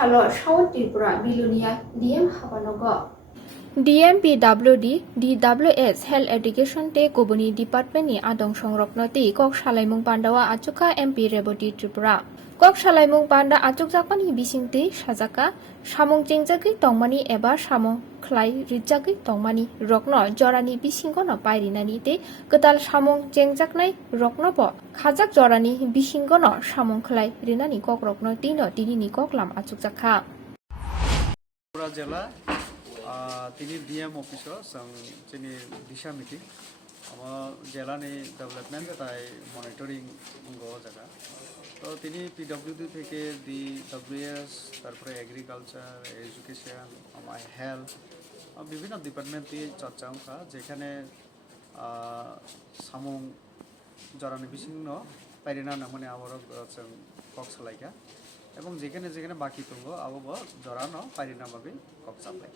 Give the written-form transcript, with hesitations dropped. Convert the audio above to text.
Salo South Tripura Belonia DM Habanogo DMPWD DWS Health Education te Kubuni Department ni adong songrokno ti kok salaimung pandawa Achukha MP Rebati Tripura kok salaimung panda achukjakmani bisingti sajaka samung jengjagi tongmani eba samung khlai rijagi tongmani rokno jorani bisingono pairinani te ketal samung jengjaknai rokno bo khajak jorani bisingono samung khlai rinani kok rokno tino tinini koklam achukjakha জেলা তিনি DM অফিসও যিনি দিশা meeting আমার Jilani development তাই monitoring জায়গা তো তিনি PWD থেকে DWS তারপরে এগ্রিকালচার এডুকেশন আমার হেলথ বিভিন্ন ডিপার্টমেন্ট দিয়ে চর্চা অঙ্কা যেখানে সামুং জরানি বিচ্ছিন্ন পাইরিনা মানে আবারও কক সালাইকা এবং যেখানে যেখানে বাকি তুলব আবহাওয়া জরানো পাইরিনা ভাবে কক সাপ্লাই